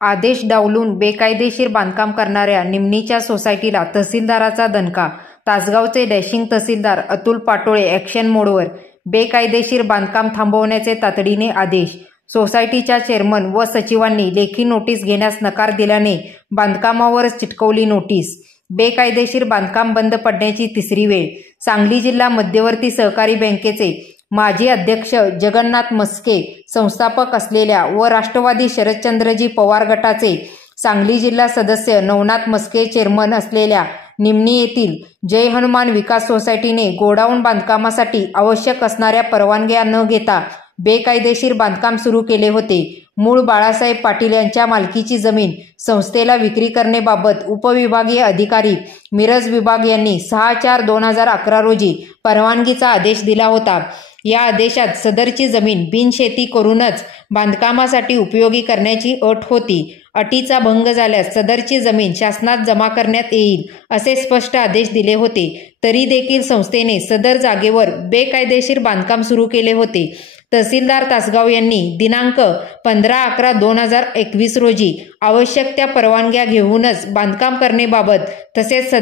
आदेश डावलून बेकायदेशीर बांधकाम करणाऱ्या निमणीच्या सोसायटीला तहसीलदाराचा दणका. तासगावचे डॅशिंग तहसीलदार अतुल पाटोळे ॲक्शन मोडवर. बेकायदेशीर बांधकाम थांबवण्याचे तातडीने आदेश. सोसायटीच्या चेअरमन व सचिवांनी लेखी नोटीस घेण्यास नकार दिल्याने बांधकामावरच चिटकवली नोटीस. बेकायदेशीर बांधकाम बंद पडण्याची तिसरी वेळ. सांगली जिल्हा मध्यवर्ती सहकारी बँकेचे माजी अध्यक्ष जगन्नाथ मस्के संस्थापक असलेल्या व राष्ट्रवादी शरदचंद्रजी पवार गटाचे सांगली जिल्हा सदस्य नवनाथ मस्के चेअरमन असलेल्या निमणी येथील जय हनुमान विकास सोसायटीने गोडाऊन बांधकामासाठी आवश्यक असणाऱ्या परवानग्या न घेता बेकायदेशीर बांधकाम सुरू केले होते. मूळ बाळासाहेब पाटील यांच्या मालकीची जमीन संस्थेला विक्री करण्याबाबत उपविभागीय अधिकारी मिरज विभाग यांनी 6/4/2011 रोजी परवानगीचा आदेश दिला होता. या आदेशात सदरची जमीन बिनशेती करूनच बांधकामासाठी उपयोगी करण्याची अट होती. अटीचा भंग झाल्यास सदरची जमीन शासनात जमा करण्यात येईल असे स्पष्ट आदेश दिले होते. तरी देखील संस्थेने सदर जागेवर बेकायदेशीर बांधकाम सुरू केले होते. तहसीलदार तासगाव यांनी दिनांक 15/11/2021 रोजी आवश्यक त्या परवानग्या घेऊनच बांधकाम करण्याबाबत तसेच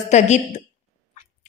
स्थगित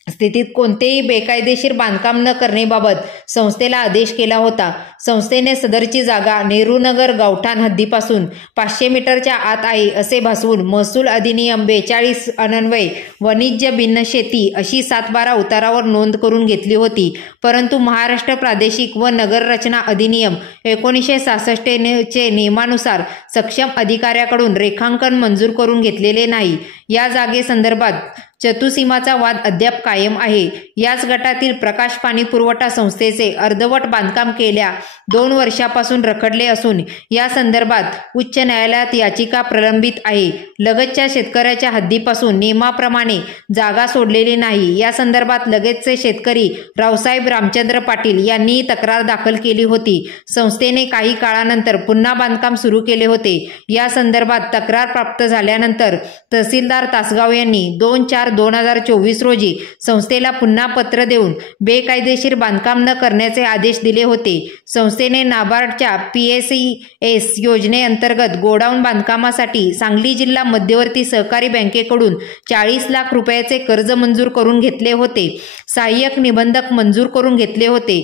स्थितीत कोणतेही बेकायदेशीर बांधकाम न करण्याबाबत संस्थेला आदेश केला होता. संस्थेने सदरची जागा नेहरूनगर गावठाण हद्दीपासून 500 मीटरच्या आत आहे असे भासवून महसूल अधिनियम 42 अन्वये वाणिज्य भिन्न शेती अशी 7/12 उतारावर नोंद करून घेतली होती. परंतु महाराष्ट्र प्रादेशिक व नगर रचना अधिनियम 1966 चे नियमानुसार सक्षम अधिकाऱ्याकडून रेखांकन मंजूर करून घेतलेले नाही. या जागेसंदर्भात चतुसीमाचा वाद अद्याप कायम आहे. याच गटातील प्रकाश पाणी पुरवठा संस्थेचे अर्धवट बांधकाम गेल्या 2 वर्षापासून रखडले असून या संदर्भात उच्च न्यायालयात याचिका प्रलंबित आहे. लगतच्या शेतकऱ्याच्या हद्दीपासून नियमाप्रमाणे जागा सोडलेली नाही. या संदर्भात लगतचे शेतकरी रावसाहेब रामचंद्र पाटील यांनी तक्रार दाखल केली होती. संस्थेने काही काळानंतर पुन्हा बांधकाम सुरू केले होते. या संदर्भात तक्रार प्राप्त झाल्यानंतर तहसीलदार तासगाव यांनी 2/4/2024 रोजी संस्थेला पुन्हा पत्र देऊन बेकायदेशीर बांधकाम न करण्याचे आदेश दिले होते. संस्थेने नाबार्डच्या PSES योजनेअंतर्गत गोडाऊन बांधकामासाठी सांगली जिल्हा मध्यवर्ती सहकारी बँकेकडून 40 लाख रुपयाचे कर्ज मंजूर करून घेतले होते. सहाय्यक निबंधक मंजूर करून घेतले होते.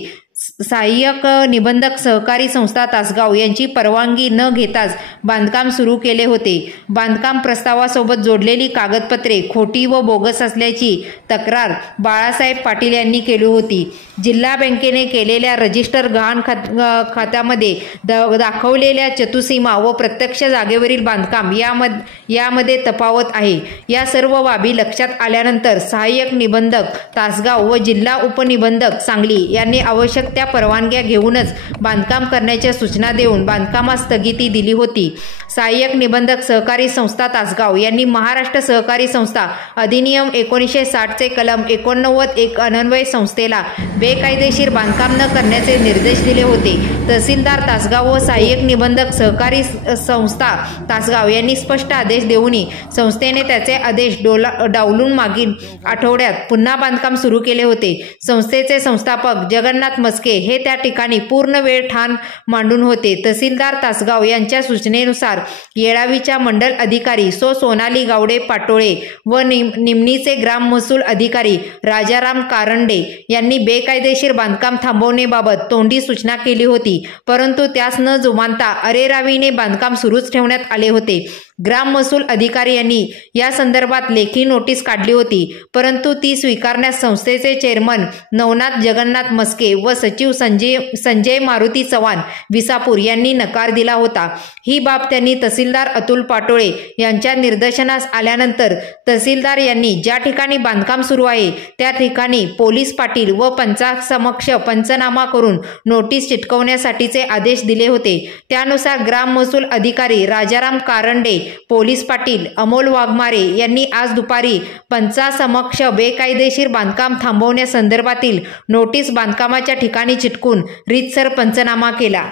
सहाय्यक निबंधक सहकारी संस्था तासगाव यांची परवानगी न घेताच बांधकाम सुरू केले होते. बांधकाम प्रस्तावासोबत जोडलेली कागदपत्रे खोटी व बोगस असल्याची तक्रार बाळासाहेब पाटील यांनी केली होती. जिल्हा बँकेने केलेल्या रजिस्टर गहाण खात्यामध्ये दाखवलेल्या चतुसीमा व प्रत्यक्ष जागेवरील बांधकाम यामध्ये तफावत आहे. या सर्व बाबी लक्षात आल्यानंतर सहाय्यक निबंधक तासगाव व जिल्हा उपनिबंधक सांगली यांनी आवश्यक त्या परवानग्या घेऊनच बांधकाम करण्याच्या सूचना देऊन बांधकामास स्थगिती दिली होती. सहाय्यक निबंधक सहकारी संस्था तासगाव यांनी महाराष्ट्र सहकारी संस्था अधिनियम 1960 चे कलम 89(1) अन्वये संस्थेला बेकायदेशीर बांधकाम न करण्याचे निर्देश दिले होते. तहसीलदार तासगाव व सहाय्यक निबंधक सहकारी संस्था तासगाव यांनी स्पष्ट आदेश देऊनही संस्थेने त्याचे आदेश डावलून मागील आठवड्यात पुन्हा बांधकाम सुरू केले होते. संस्थेचे संस्थापक जगन्नाथ मस्के हे त्या ठिकाणी पूर्ण वेळ ठाण मांडून होते. तहसीलदार तासगाव यांच्या सूचनेनुसार येळावीच्या मंडल अधिकारी सोनाली गावडे पाटोळे व निमणीचे ग्राम महसूल अधिकारी राजाराम कारंडे यांनी बेकायदेशीर बांधकाम थांबवण्याबाबत तोंडी सूचना केली होती. परंतु त्यास न जुमानता अरेरावीने बांधकाम सुरूच ठेवण्यात आले होते. ग्राम महसूल अधिकारी यांनी या संदर्भात लेखी नोटीस काढली होती. परंतु ती स्वीकारण्यास संस्थेचे चेअरमन नवनाथ जगन्नाथ मस्के व सचिव संजय मारुती चव्हाण विसापूर यांनी नकार दिला होता. ही बाब त्यांनी तहसीलदार अतुल पाटोळे यांच्या निदर्शनास आल्यानंतर तहसीलदार यांनी ज्या ठिकाणी बांधकाम सुरू आहे त्या ठिकाणी पोलीस पाटील व पंचासमक्ष पंचनामा करून नोटीस चिटकवण्यासाठीचे आदेश दिले होते. त्यानुसार ग्राम महसूल अधिकारी राजाराम कारंडे, पोलीस पाटील अमोल वाघमारे यांनी आज दुपारी पंचासमक्ष बेकायदेशीर बांधकाम थांबवण्यासंदर्भातील नोटीस बांधकामाच्या ठिकाणी चिटकून रीतसर पंचनामा केला.